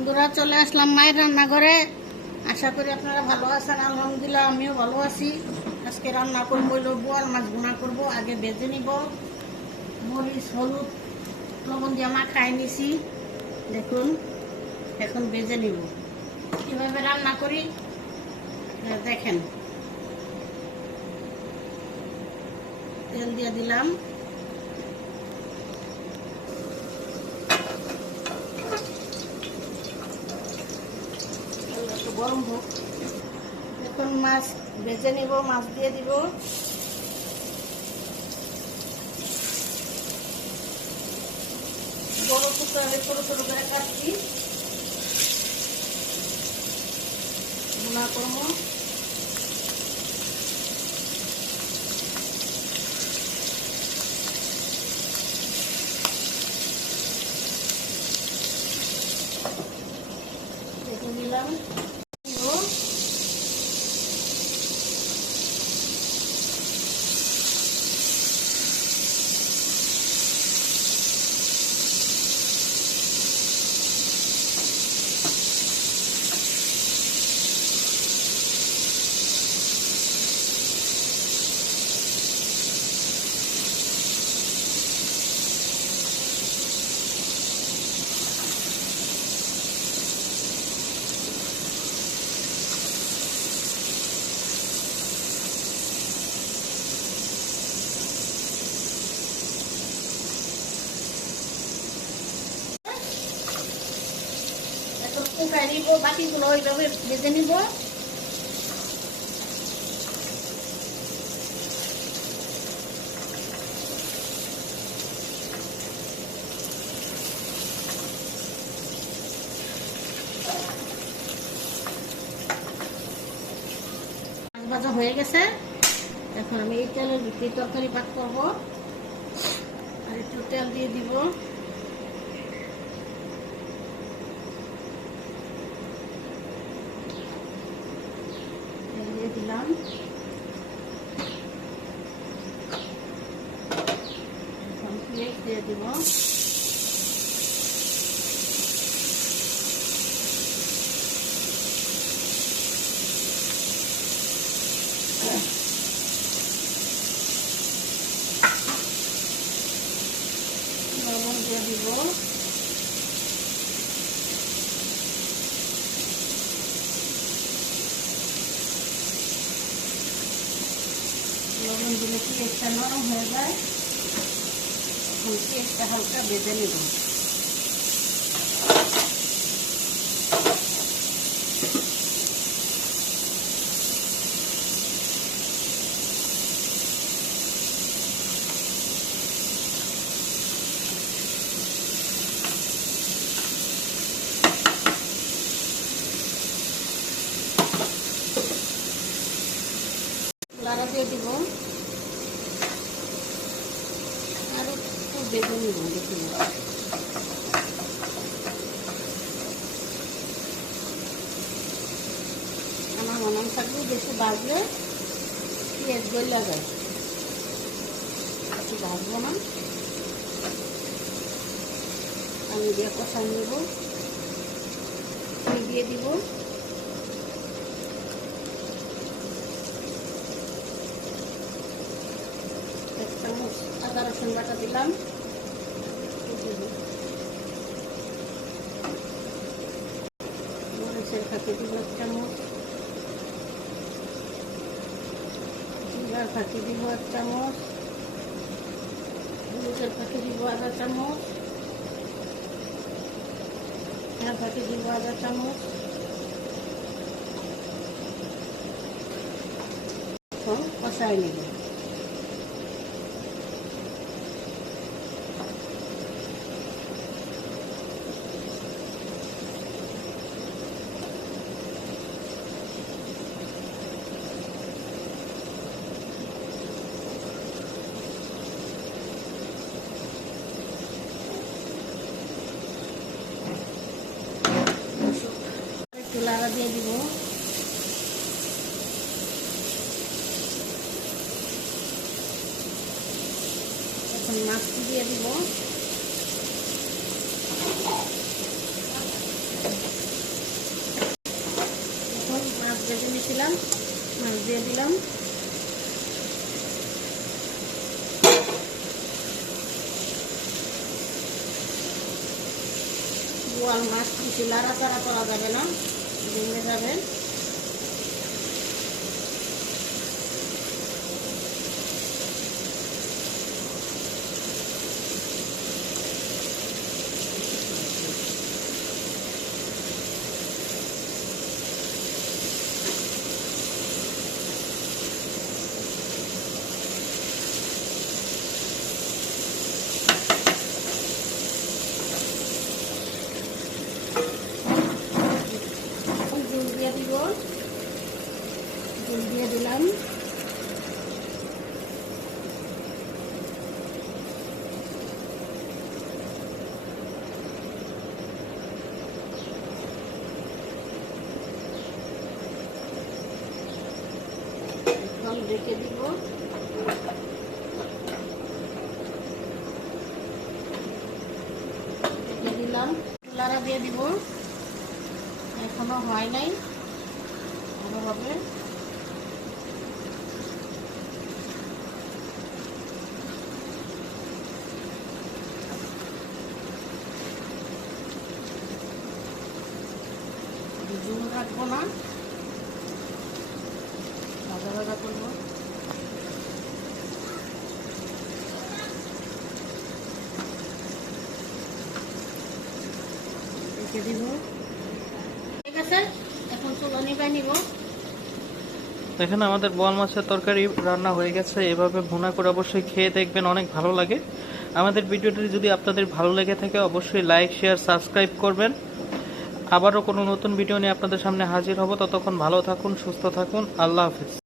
বন্ধুরা, চলে আসলাম মায়ের রান্নাঘরে। আশা করি আপনারা ভালো আছেন। আলহামদুলিল্লাহ আমিও ভালো আছি। আজকে রান্না করবো হলো বোয়াল মাছ ভুনা করবো। আগে ভেজে নিব, মরিচ হলুদ লবণ দিয়ে মাখাই নিছি। দেখুন, এখন ভেজে নিব। কীভাবে রান্না করি দেখেন। তেল দিয়ে দিলাম, একটু গরম হোক। এখন মাছ ভেজে নিব, মাছ দিয়ে দিব। বড় টুকরা ছোট ছোট করে কাটছি, ভুনা করবো। দেখে নিলাম উঠাই নিব, বাকিগুলো ওইভাবে ভেজে নিব। ভাজা হয়ে গেছে। এখন আমি এই তেলের ভিতরে তরকারি পাক করব। আর একটু তেল দিয়ে দিব। দিয়ে দিলাম, পেঁয়াজ দিয়ে দিব। লবণ দিয়ে দিব। লবণ দিলে পেঁয়াজটা নরম হয়ে যায়। এখন পেঁয়াজটা হালকা ভেজে নেব। লাড়া দিয়ে দিব, আর একটু ভেজে নিব। দেখুন, আমার মনে থাকবে বেশি বাজলে পেঁয়াজ গলা যায়, একটু ভাজবো না। আমি দিয়ে কষাই নেব, দিয়ে দিব। এক চামচ আদা রসুন বাটা দিলাম। মরিচের ফাঁকি দিব 1 চামচ, জিরার ফাঁকি দিব 1 চামচ, হলুদের ফাঁকি দিব 1/2 চামচ, ফাঁকি দিব 1/2 চামচ। কষাই নেব। একটু লাড়া দিয়ে দিব। এখন মাছটি দিয়ে দিব। রেখেছিলাম, মাছ দিয়ে দিলাম। বোয়াল মাছ বেশি লাড়াচাড়া করা যাবে না, ভেঙে যাবে। জল দিয়ে দিব, জল দিয়ে দিলাম। ঢেকে দিব। ঢেকে দিলাম, লাড়া দিয়ে দিব। এখনো হয় নাই, আরো হবে। জল রাখবো না, ভাজা ভাজা করবো। রেখে দিব। ঠিক আছে, এখন চুলো নিবাই নিব। এখানে আমাদের বোয়াল মাছের তরকারি রান্না হয়ে গেছে। এভাবে ভুনা করে অবশ্যই খেয়ে দেখবেন, অনেক ভালো লাগে। আমাদের ভিডিওটি যদি আপনাদের ভালো লেগে থাকে অবশ্যই লাইক, শেয়ার, সাবস্ক্রাইব করবেন। আবারও কোনো নতুন ভিডিও নিয়ে আপনাদের সামনে হাজির হব। ততক্ষণ ভালো থাকুন, সুস্থ থাকুন। আল্লাহ হাফিজ।